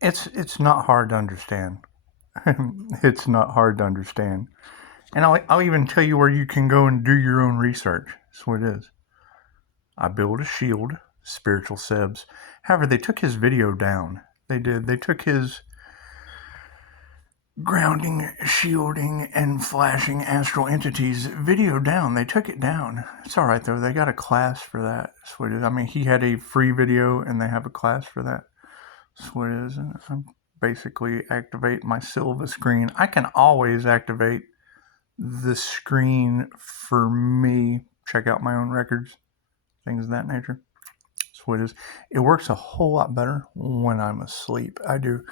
It's not hard to understand. It's not hard to understand. And I'll even tell you where you can go and do your own research. That's what it is. I build a shield, spiritual Sebs. However, they took his video down. They did. They took his grounding, shielding, and flashing astral entities video down. They took it down. It's all right, though. They got a class for that. That's what it is. I mean, he had a free video, and they have a class for that. That's what it is. And I basically activate my Silva screen. I can always activate the screen for me. Check out my own records, things of that nature. That's what it is. It works a whole lot better when I'm asleep. I do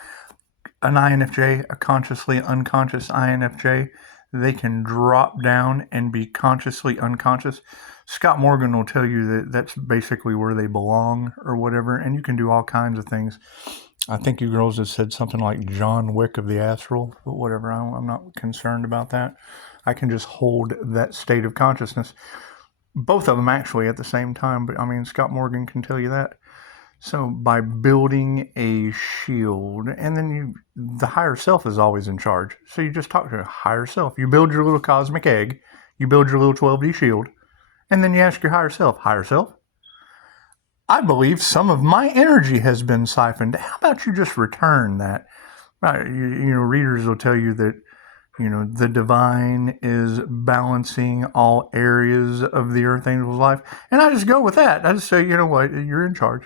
an INFJ, a consciously unconscious INFJ. They can drop down and be consciously unconscious. Scott Morgan will tell you that that's basically where they belong or whatever, and you can do all kinds of things. I think you girls have said something like John Wick of the astral, but whatever. I'm not concerned about that. I can just hold that state of consciousness. Both of them actually at the same time, but I mean, Scott Morgan can tell you that. So by building a shield, and then the higher self is always in charge. So you just talk to a higher self. You build your little cosmic egg, you build your little 12D shield, and then you ask your higher self, I believe some of my energy has been siphoned. How about you just return that? Readers will tell you that, the divine is balancing all areas of the earth angel's life. And I just go with that. I just say, you know what, you're in charge.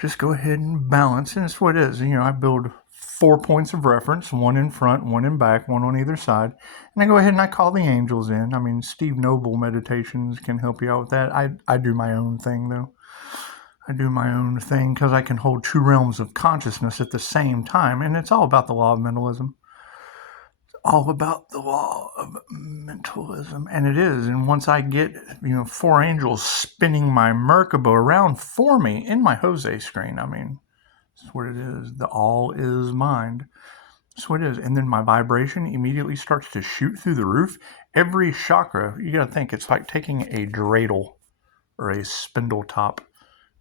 Just go ahead and balance. And it's what it is. I build 4 points of reference, one in front, one in back, one on either side. And I go ahead and I call the angels in. I mean, Steve Noble Meditations can help you out with that. I do my own thing, though. I do my own thing because I can hold 2 realms of consciousness at the same time. And it's all about the law of mentalism. All about the law of mentalism, and it is. And once I get 4 angels spinning my Merkaba around for me in my Jose screen, I mean, that's what it is. The all is mind. That's what it is. And then my vibration immediately starts to shoot through the roof. Every chakra, you got to think, it's like taking a dreidel or a spindle top,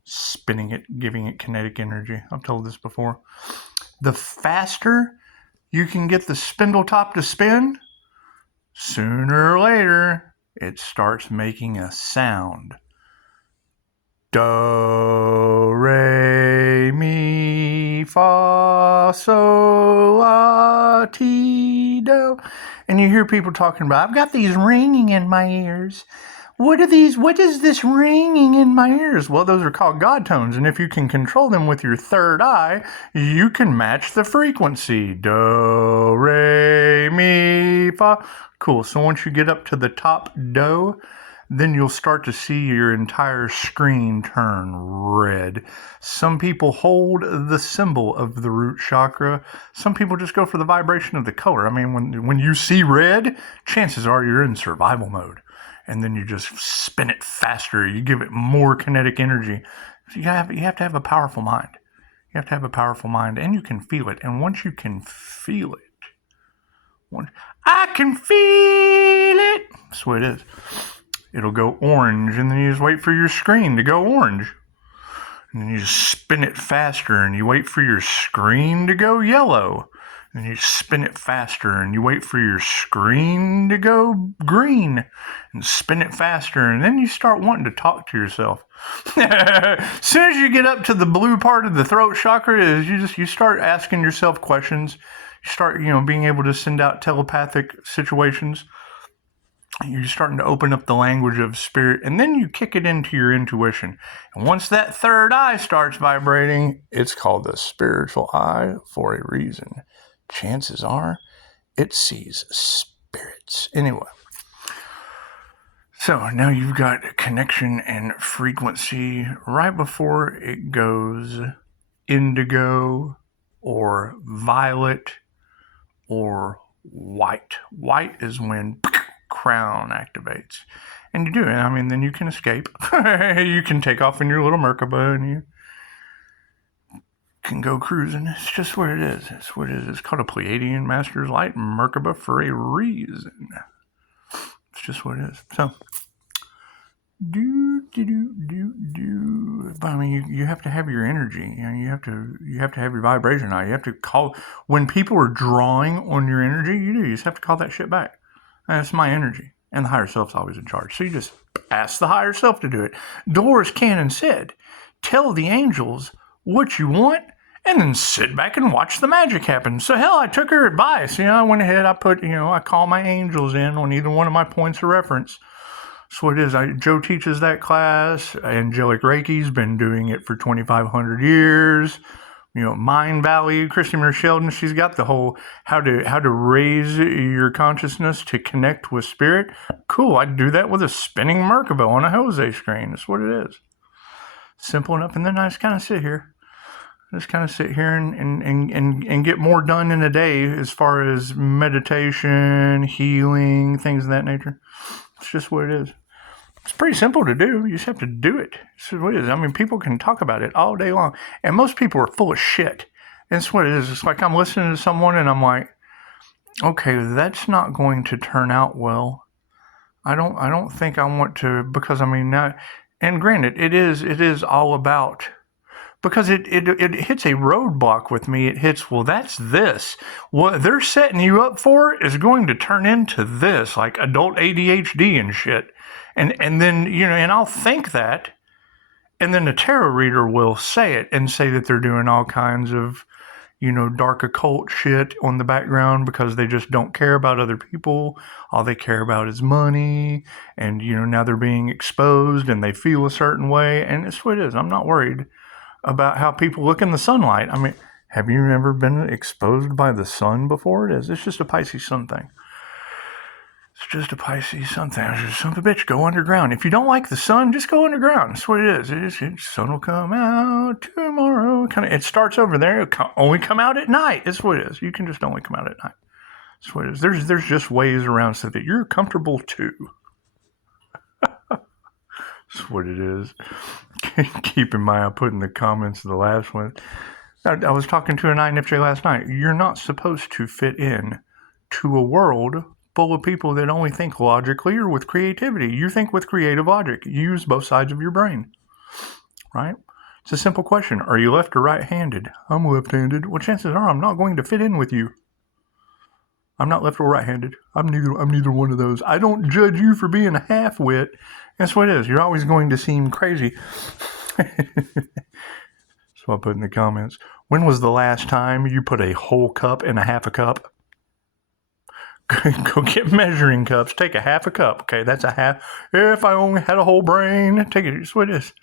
spinning it, giving it kinetic energy. I've told this before. The faster you can get the spindle top to spin, sooner or later, it starts making a sound. Do, re, mi, fa, sol, la, ti, do. And you hear people talking about, I've got these ringing in my ears. What is this ringing in my ears? Well, those are called God tones, and if you can control them with your third eye, you can match the frequency. Do, re, mi, fa. Cool. So once you get up to the top do, then you'll start to see your entire screen turn red. Some people hold the symbol of the root chakra. Some people just go for the vibration of the color. I mean, when you see red, chances are you're in survival mode. And then you just spin it faster. You give it more kinetic energy. So you have to have a powerful mind. You have to have a powerful mind, and you can feel it. And once you can feel it, I can feel it. That's what it is. It'll go orange, and then you just wait for your screen to go orange. And then you just spin it faster, and you wait for your screen to go yellow. And you spin it faster, and you wait for your screen to go green, and spin it faster, and then you start wanting to talk to yourself. As soon as you get up to the blue part of the throat chakra, you start asking yourself questions. You start, being able to send out telepathic situations. You're starting to open up the language of spirit, and then you kick it into your intuition. And once that third eye starts vibrating, it's called the spiritual eye for a reason. Chances are it sees spirits. Anyway, so now you've got connection and frequency right before it goes indigo or violet or white. White is when crown activates. And you do it. I mean, then you can escape. You can take off in your little Merkaba and you can go cruising. It's just what it is. It's what it is. It's called a Pleiadian Master's Light Merkaba for a reason. It's just what it is. So, But I mean, you have to have your energy. You have to have your vibration out. You have to call when people are drawing on your energy. You just have to call that shit back. That's my energy, and the higher self's always in charge. So you just ask the higher self to do it. Dolores Cannon said, "Tell the angels what you want." And then sit back and watch the magic happen. So hell, I took her advice. I went ahead, I call my angels in on either one of my points of reference. So it is. Joe teaches that class. Angelic Reiki's been doing it for 2,500 years. Mind Valley, Christy Marie Sheldon, she's got the whole how to raise your consciousness to connect with spirit. Cool, I'd do that with a spinning Merkaba on a Jose screen. That's what it is. Simple enough. And then I just kind of sit here. And get more done in a day as far as meditation, healing, things of that nature. It's just what it is. It's pretty simple to do. You just have to do it. It's what it is. I mean, people can talk about it all day long. And most people are full of shit. That's what it is. It's like I'm listening to someone and I'm like, okay, that's not going to turn out well. I don't think I want to, because I mean, and granted, it is all about, because it hits a roadblock with me. It hits, well, that's this. What they're setting you up for is going to turn into this, like adult ADHD and shit. And then, and I'll think that, and then the tarot reader will say it and say that they're doing all kinds of, dark occult shit on the background because they just don't care about other people. All they care about is money. And, now they're being exposed and they feel a certain way. And it's what it is. I'm not worried about how people look in the sunlight. I mean, have you ever been exposed by the sun before? It's just a Pisces sun thing. It's just a Pisces sun thing. Son of a bitch, go underground. If you don't like the sun, just go underground. That's what it is. The sun will come out tomorrow. It starts over there. It'll only come out at night. That's what it is. You can just only come out at night. That's what it is. There's just ways around so that you're comfortable too. That's what it is. Keep in mind, I put in the comments of the last one. I was talking to an INFJ last night. You're not supposed to fit in to a world full of people that only think logically or with creativity. You think with creative logic. You use both sides of your brain, right? It's a simple question. Are you left or right-handed? I'm left-handed. Well, chances are I'm not going to fit in with you. I'm not left or right-handed. I'm neither one of those. I don't judge you for being a half-wit. That's what it is. You're always going to seem crazy. So I put in the comments, when was the last time you put a whole cup in a half a cup? Go get measuring cups. Take a half a cup. Okay, that's a half. If I only had a whole brain, take it. That's what it is.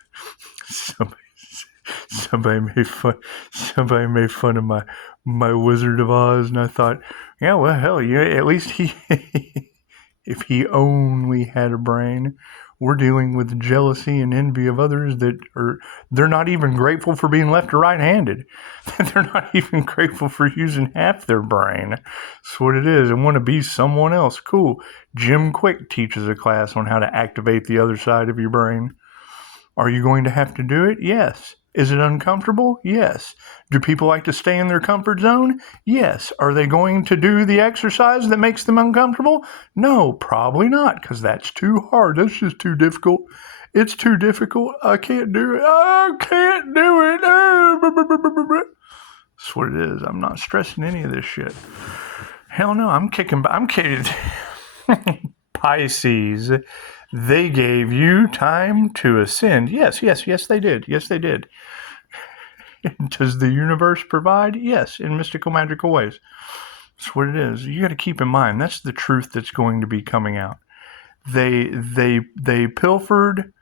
Somebody made fun of my Wizard of Oz, and I thought, yeah, well, hell, yeah. At least if he only had a brain. We're dealing with jealousy and envy of others they're not even grateful for being left or right-handed. They're not even grateful for using half their brain. That's what it is. And want to be someone else. Cool. Jim Quick teaches a class on how to activate the other side of your brain. Are you going to have to do it? Yes. Is it uncomfortable? Yes. Do people like to stay in their comfort zone? Yes. Are they going to do the exercise that makes them uncomfortable? No, probably not, because that's too hard. That's just too difficult. It's too difficult. I can't do it. I can't do it. That's what it is. I'm not stressing any of this shit. Hell no, I'm kidding. Pisces. They gave you time to ascend. Yes, they did. Yes, they did. Does the universe provide? Yes, in mystical, magical ways. That's what it is. You got to keep in mind, that's the truth that's going to be coming out. They pilfered,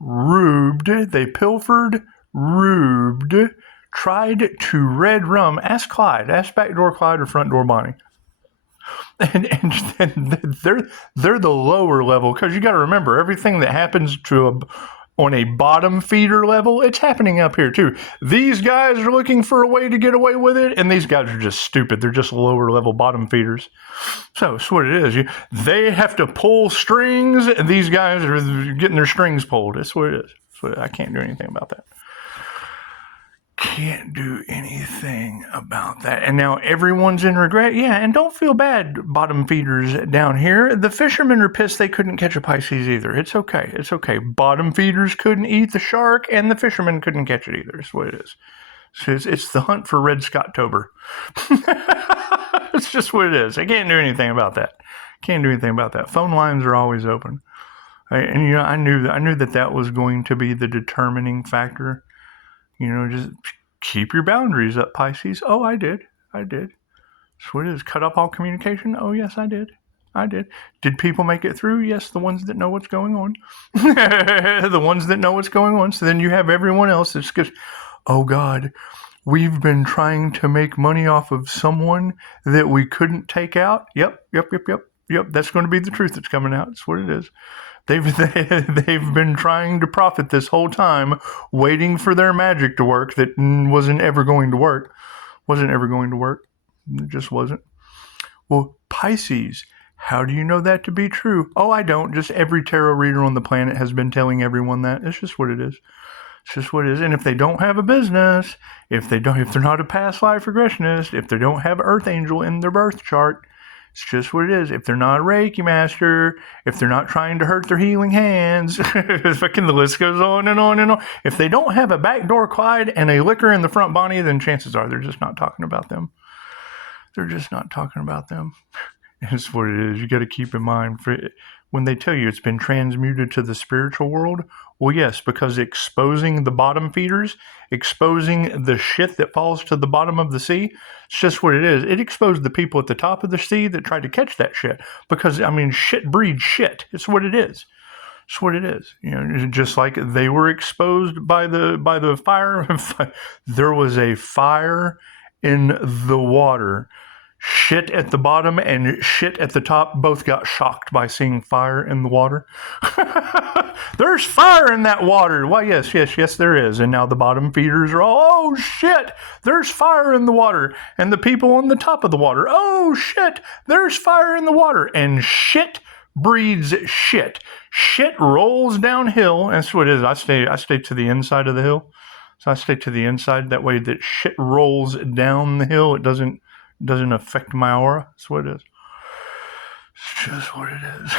rubed, tried to red rum. Ask Clyde. Ask backdoor Clyde or front door Bonnie. And they're the lower level, because you got to remember, everything that happens on a bottom feeder level, it's happening up here too. These guys are looking for a way to get away with it, and these guys are just stupid. They're just lower level bottom feeders. So that's what it is. They have to pull strings, and these guys are getting their strings pulled. That's what it is. So I can't do anything about that. can't do anything about that. And now everyone's in regret. Yeah, and don't feel bad, bottom feeders down here. The fishermen are pissed they couldn't catch a Pisces either. It's okay. It's okay. Bottom feeders couldn't eat the shark, and the fishermen couldn't catch it either. That's what it is. It's the hunt for Red Scott-tober. It's just what it is. I can't do anything about that. Can't do anything about that. Phone lines are always open. And I knew that was going to be the determining factor. Just keep your boundaries up, Pisces. Oh, I did. So what is cut off all communication? Oh, yes, I did. Did people make it through? Yes, the ones that know what's going on. The ones that know what's going on. So then you have everyone else that's just, oh, God, we've been trying to make money off of someone that we couldn't take out. Yep. That's going to be the truth that's coming out. That's what it is. They've been trying to profit this whole time, waiting for their magic to work that wasn't ever going to work. It just wasn't. Well, Pisces, how do you know that to be true? Oh, I don't. Just every tarot reader on the planet has been telling everyone that. It's just what it is. And if they don't have a business, if they're not a past life regressionist, if they don't have Earth Angel in their birth chart, it's just what it is. If they're not a Reiki master, if they're not trying to hurt their healing hands, fucking the list goes on and on and on. If they don't have a backdoor Clyde and a liquor in the front Bonnie, then chances are they're just not talking about them. It's what it is. You got to keep in mind when they tell you it's been transmuted to the spiritual world. Well, yes, because exposing the bottom feeders, exposing the shit that falls to the bottom of the sea, it's just what it is. It exposed the people at the top of the sea that tried to catch that shit. Because, shit breeds shit. It's what it is. Just like they were exposed by the fire. There was a fire in the water. Shit at the bottom and shit at the top both got shocked by seeing fire in the water. There's fire in that water. Why, yes, there is. And now the bottom feeders are all, oh, shit, there's fire in the water. And the people on the top of the water, oh, shit, there's fire in the water. And shit breeds shit. Shit rolls downhill. That's what it is. I stay to the inside of the hill. So I stay to the inside. That way that shit rolls down the hill. It doesn't affect my aura. That's what it is. It's just what it is.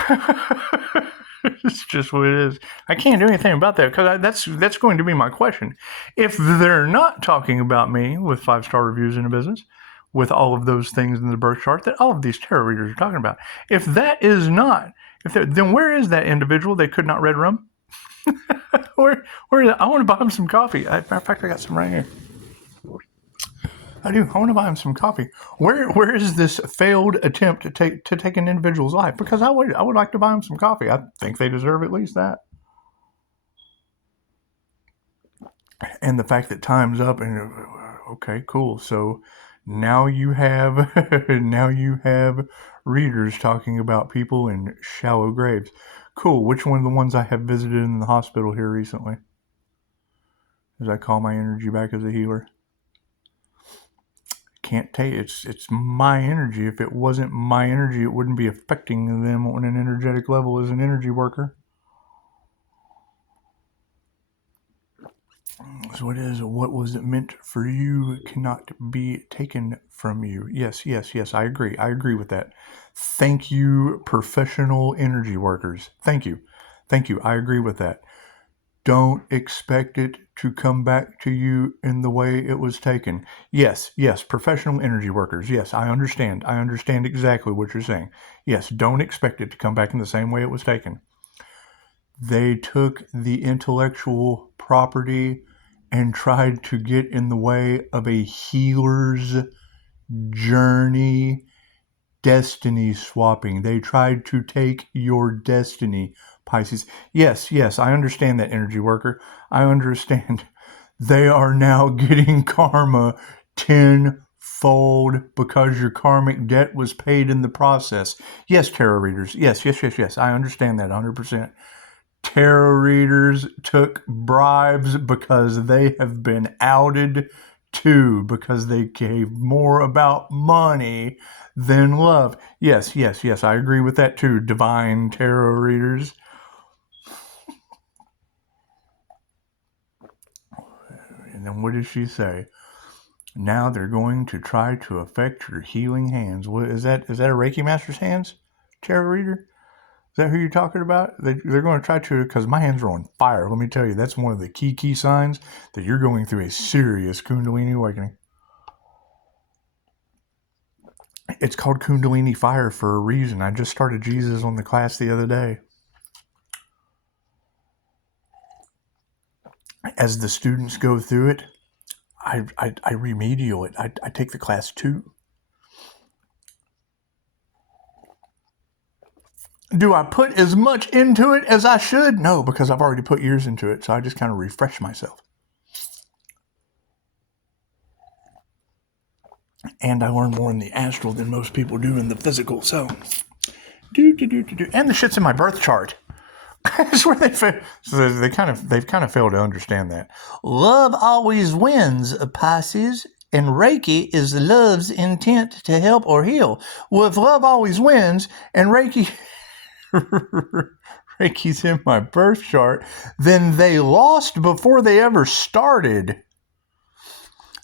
It's just what it is. I can't do anything about that because that's going to be my question. If they're not talking about me with 5-star reviews in a business, with all of those things in the birth chart that all of these tarot readers are talking about, if that is not, then where is that individual that could not read rum? where I want to buy him some coffee. Matter of fact, I got some right here. I do. I want to buy him some coffee. Where is this failed attempt to take an individual's life? Because I would like to buy him some coffee. I think they deserve at least that. And the fact that time's up and okay, cool. So now you have readers talking about people in shallow graves. Cool. Which one of the ones I have visited in the hospital here recently? As I call my energy back as a healer. Can't take it's my energy. If it wasn't my energy, it wouldn't be affecting them on an energetic level as an energy worker. So it is. What was meant for you cannot be taken from you. Yes, I agree with that. Thank you, professional energy workers. Thank you. I agree with that. Don't expect it to come back to you in the way it was taken. Yes, professional energy workers. Yes, I understand. I understand exactly what you're saying. Yes, don't expect it to come back in the same way it was taken. They took the intellectual property and tried to get in the way of a healer's journey, destiny swapping. They tried to take your destiny, Pisces. Yes, I understand that, energy worker. I understand. They are now getting karma tenfold because your karmic debt was paid in the process. Yes, tarot readers. Yes. I understand that 100%. Tarot readers took bribes because they have been outed too, because they gave more about money than love. Yes, I agree with that too, divine tarot readers. And then what does she say? Now they're going to try to affect your healing hands. What is that? Is that a Reiki master's hands? Tarot reader? Is that who you're talking about? They're going to try to, because my hands are on fire. Let me tell you, that's one of the key signs that you're going through a serious Kundalini awakening. It's called Kundalini fire for a reason. I just started Jesus on the class the other day. As the students go through it, I remedial it. I take the class 2. Do I put as much into it as I should? No, because I've already put years into it. So I just kind of refresh myself. And I learn more in the astral than most people do in the physical. So, and the shit's in my birth chart. That's where they've kind of failed to understand that. Love always wins, Pisces, and Reiki is love's intent to help or heal. Well, if love always wins and Reiki's in my birth chart, then they lost before they ever started.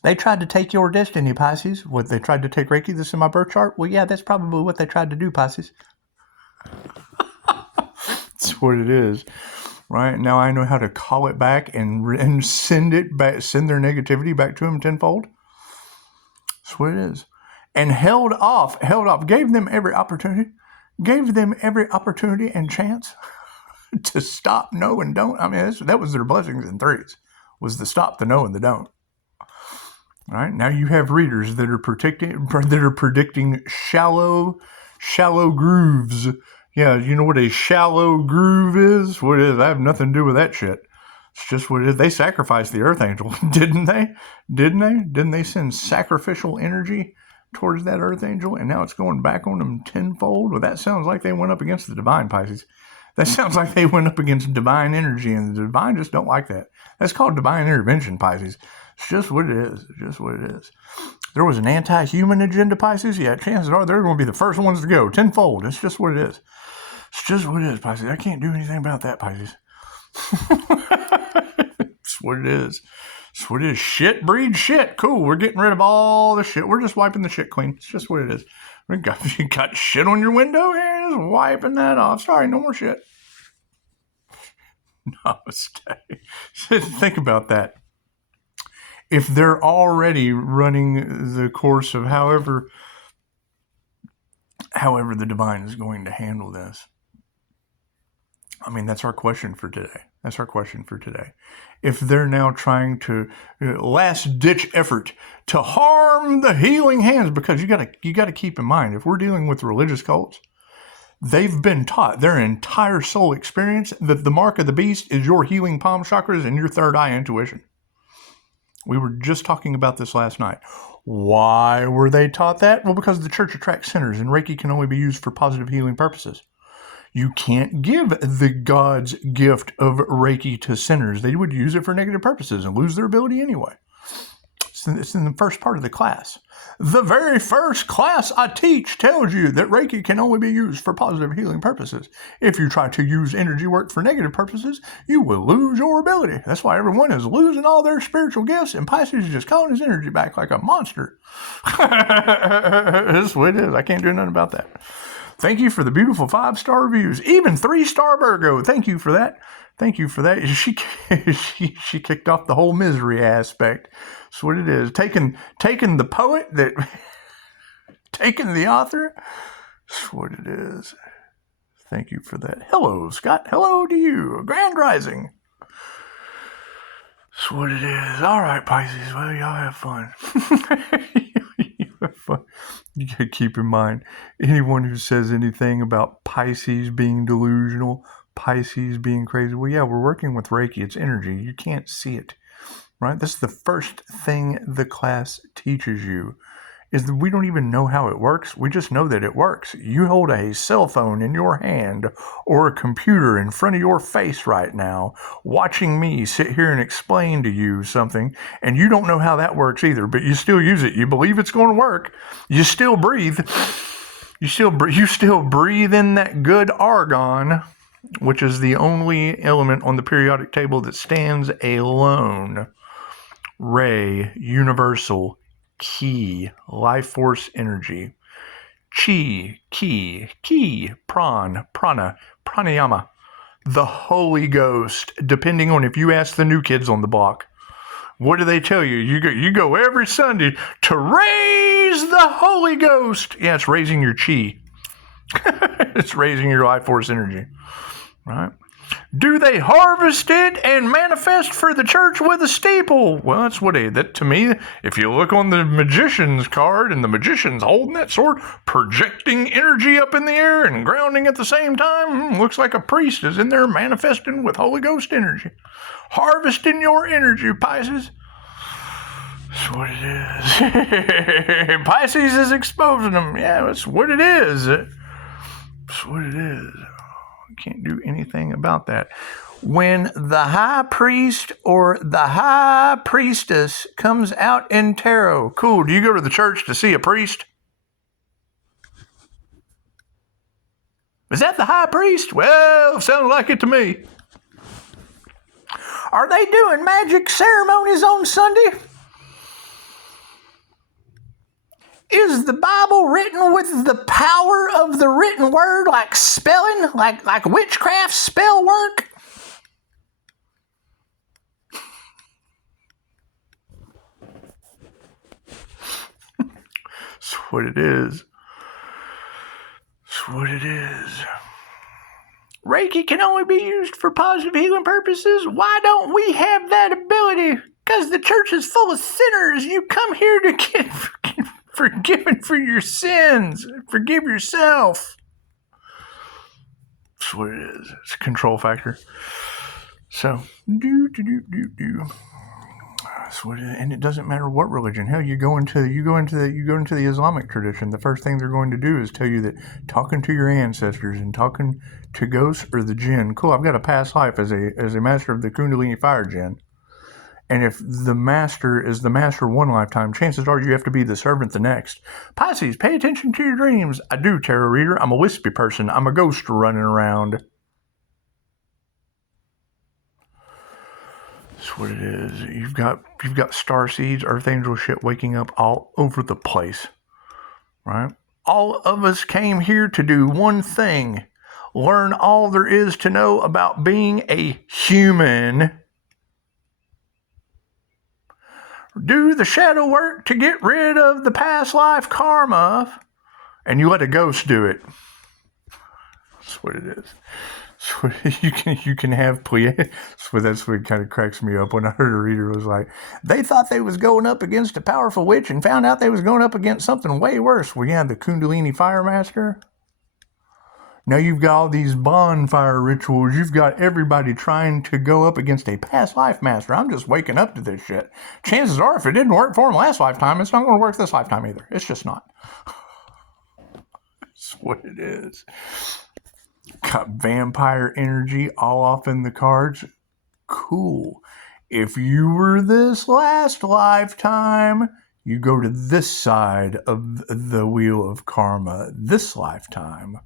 They tried to take your destiny, Pisces. What, they tried to take Reiki that's in my birth chart? Well, yeah, that's probably what they tried to do, Pisces. That's what it is, right? Now I know how to call it back and send it back, send their negativity back to them tenfold. That's what it is. And held off, gave them every opportunity and chance to stop, no, and don't. I mean, that was their blessings in threes, was the stop, the no, and the don't. All right, now you have readers that are predicting shallow grooves. Yeah, you know what a shallow groove is? What it is? I have nothing to do with that shit. It's just what it is. They sacrificed the Earth Angel, didn't they? Didn't they send sacrificial energy towards that Earth Angel, and now it's going back on them tenfold? Well, that sounds like they went up against the divine, Pisces. That sounds like they went up against divine energy, and the divine just don't like that. That's called divine intervention, Pisces. It's just what it is. It's just what it is. There was an anti-human agenda, Pisces. Yeah, chances are they're going to be the first ones to go tenfold. It's just what it is. It's just what it is, Pisces. I can't do anything about that, Pisces. It's what it is. It's what it is. Shit breeds shit. Cool. We're getting rid of all the shit. We're just wiping the shit clean. It's just what it is. You got shit on your window? Yeah, just wiping that off. Sorry, no more shit. Namaste. Think about that. If they're already running the course of however the divine is going to handle this, I mean, that's our question for today. If they're now trying to last-ditch effort to harm the healing hands, because you got to keep in mind, if we're dealing with religious cults, they've been taught their entire soul experience that the mark of the beast is your healing palm chakras and your third eye intuition. We were just talking about this last night. Why were they taught that? Well, because the church attracts sinners, and Reiki can only be used for positive healing purposes. You can't give the God's gift of Reiki to sinners. They would use it for negative purposes and lose their ability anyway. It's in the first part of the class. The very first class I teach tells you that Reiki can only be used for positive healing purposes. If you try to use energy work for negative purposes, you will lose your ability. That's why everyone is losing all their spiritual gifts, and Pisces is just calling his energy back like a monster. That's what it is. I can't do nothing about that. Thank you for the beautiful 5-star reviews. Even 3-star Virgo. Thank you for that. She kicked off the whole misery aspect. That's what it is. Taking the poet taking the author. That's what it is. Thank you for that. Hello, Scott. Hello to you. Grand Rising. That's what it is. All right, Pisces. Well, y'all have fun. You gotta keep in mind, anyone who says anything about Pisces being delusional, Pisces being crazy, well, yeah, we're working with Reiki. It's energy. You can't see it, right? That's the first thing the class teaches you, is that we don't even know how it works. We just know that it works. You hold a cell phone in your hand or a computer in front of your face right now, watching me sit here and explain to you something, and you don't know how that works either, but you still use it. You believe it's going to work. You still breathe. You still breathe in that good argon, which is the only element on the periodic table that stands alone. ray, universal, key, life force energy. Chi, ki, prana, pranayama. The Holy Ghost, depending on if you ask the new kids on the block. What do they tell you? You go every Sunday to raise the Holy Ghost. Yeah, it's raising your chi. It's raising your life force energy. Right? Do they harvest it and manifest for the church with a steeple? Well, that's what that to me, if you look on the magician's card and the magician's holding that sword, projecting energy up in the air and grounding at the same time, looks like a priest is in there manifesting with Holy Ghost energy. Harvesting your energy, Pisces. That's what it is. Pisces is exposing them. Yeah, that's what it is. That's what it is. Can't do anything about that. When the high priest or the high priestess comes out in tarot, cool. Do you go to the church to see a priest? Is that the high priest? Well, sounds like it to me. Are they doing magic ceremonies on Sunday? Is the Bible written with the power of the written word, like spelling, like witchcraft spell work? That's what it is. That's what it is. Reiki can only be used for positive healing purposes. Why don't we have that ability? Because the church is full of sinners. You come here to get forgiven for your sins. Forgive yourself. That's what it is. It's a control factor. So, that's what it is. And it doesn't matter what religion. Hell, you go into the Islamic tradition. The first thing they're going to do is tell you that talking to your ancestors and talking to ghosts or the jinn. Cool. I've got a past life as a master of the Kundalini fire jinn. And if the master is the master one lifetime, chances are you have to be the servant the next. Pisces, pay attention to your dreams. I do, tarot reader. I'm a wispy person. I'm a ghost running around. That's what it is. You've got star seeds, earth angel shit waking up all over the place. Right? All of us came here to do one thing. Learn all there is to know about being a human. Do the shadow work to get rid of the past life karma, and you let a ghost do it. That's what it is. So you can have Pleiades. So that's what kind of cracks me up when I heard a reader was like, they thought they was going up against a powerful witch and found out they was going up against something way worse. Well, yeah, the Kundalini Fire Master. Now you've got all these bonfire rituals. You've got everybody trying to go up against a past life master. I'm just waking up to this shit. Chances are, if it didn't work for him last lifetime, it's not going to work this lifetime either. It's just not. That's what it is. Got vampire energy all off in the cards. Cool. If you were this last lifetime, you go to this side of the wheel of karma this lifetime.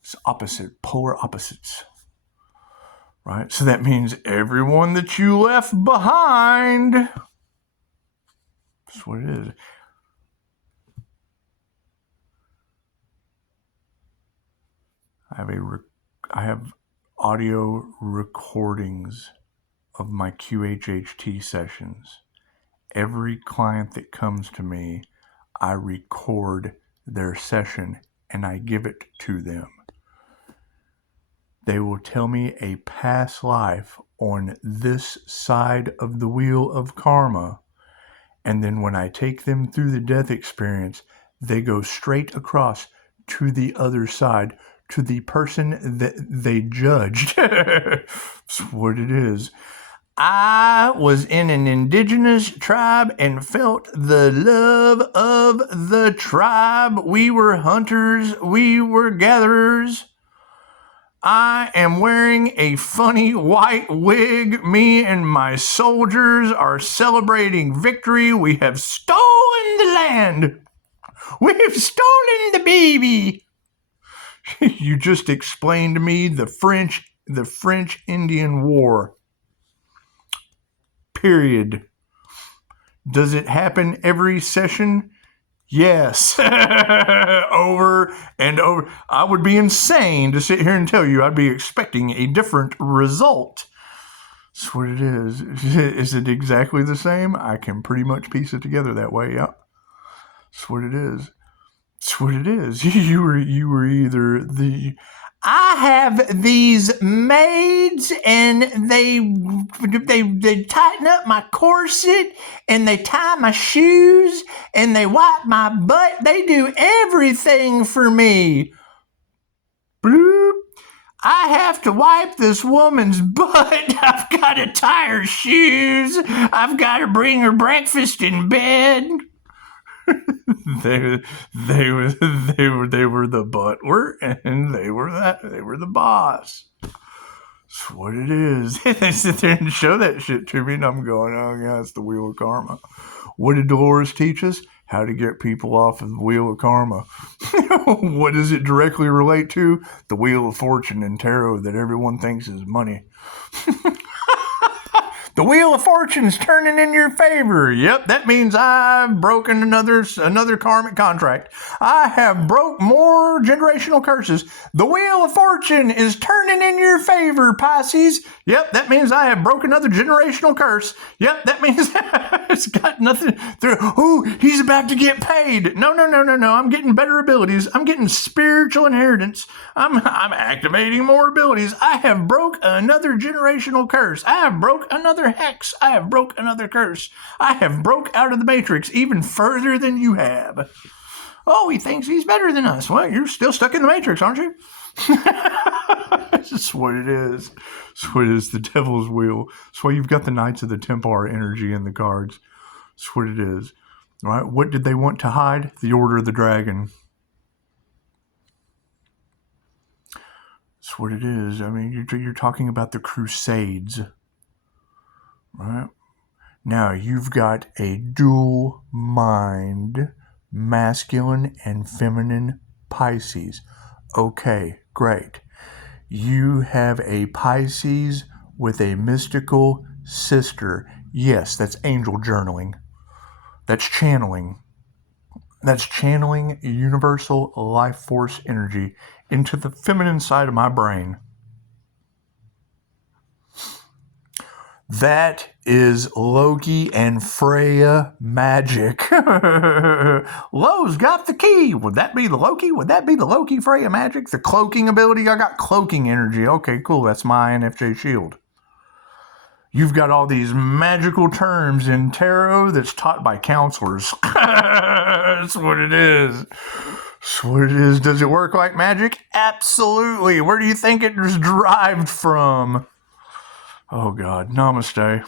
It's opposite, polar opposites. Right? So that means everyone that you left behind. That's what it is. I have audio recordings of my QHHT sessions. Every client that comes to me, I record their session and I give it to them. They will tell me a past life on this side of the wheel of karma. And then when I take them through the death experience, they go straight across to the other side, to the person that they judged. That's what it is. I was in an indigenous tribe and felt the love of the tribe. We were hunters. We were gatherers. I am wearing a funny white wig. Me and my soldiers are celebrating victory. We have stolen the land. We've stolen the baby. You just explained to me the French-Indian War. Period. Does it happen every session? Yes. Over and over. I would be insane to sit here and tell you I'd be expecting a different result. That's what it is. Is it exactly the same? I can pretty much piece it together that way. Yep. That's what it is. That's what it is. You were either the... I have these maids, and they tighten up my corset, and they tie my shoes, and they wipe my butt. They do everything for me. Bloop. I have to wipe this woman's butt. I've got to tie her shoes. I've got to bring her breakfast in bed. they were the butler, and they were the boss. That's what it is. They sit there and show that shit to me, and I'm going, oh yeah, it's the wheel of karma. What did Dolores teach us? How to get people off of the wheel of karma. What does it directly relate to? The wheel of fortune and tarot that everyone thinks is money. The wheel of fortune is turning in your favor. Yep, that means I've broken another karmic contract. I have broke more generational curses. The wheel of fortune is turning in your favor, Pisces. Yep, that means I have broken another generational curse. Yep, that means it's got nothing. Ooh, he's about to get paid. No. I'm getting better abilities. I'm getting spiritual inheritance. I'm activating more abilities. I have broke another generational curse. I have broke another hex. I have broke another curse. I have broke out of the matrix even further than you have. Oh, he thinks he's better than us. Well, you're still stuck in the matrix, aren't you? That's what it is. That's what it is, the devil's wheel. That's why you've got the Knights of the Templar energy in the cards. That's what it is. All right, what did they want to hide? The Order of the Dragon. That's what it is. I mean, you're talking about the Crusades. Right? Now, you've got a dual mind, masculine and feminine Pisces. Okay, great. You have a Pisces with a mystical sister. Yes, that's angel journaling. That's channeling. That's channeling universal life force energy into the feminine side of my brain. That is Loki and Freya magic. Lowe's got the key. Would that be the Loki? Would that be the Loki Freya magic? The cloaking ability? I got cloaking energy. Okay, cool. That's my INFJ shield. You've got all these magical terms in tarot that's taught by counselors. That's what it is. That's what it is. Does it work like magic? Absolutely. Where do you think it was derived from? Oh, God. Namaste.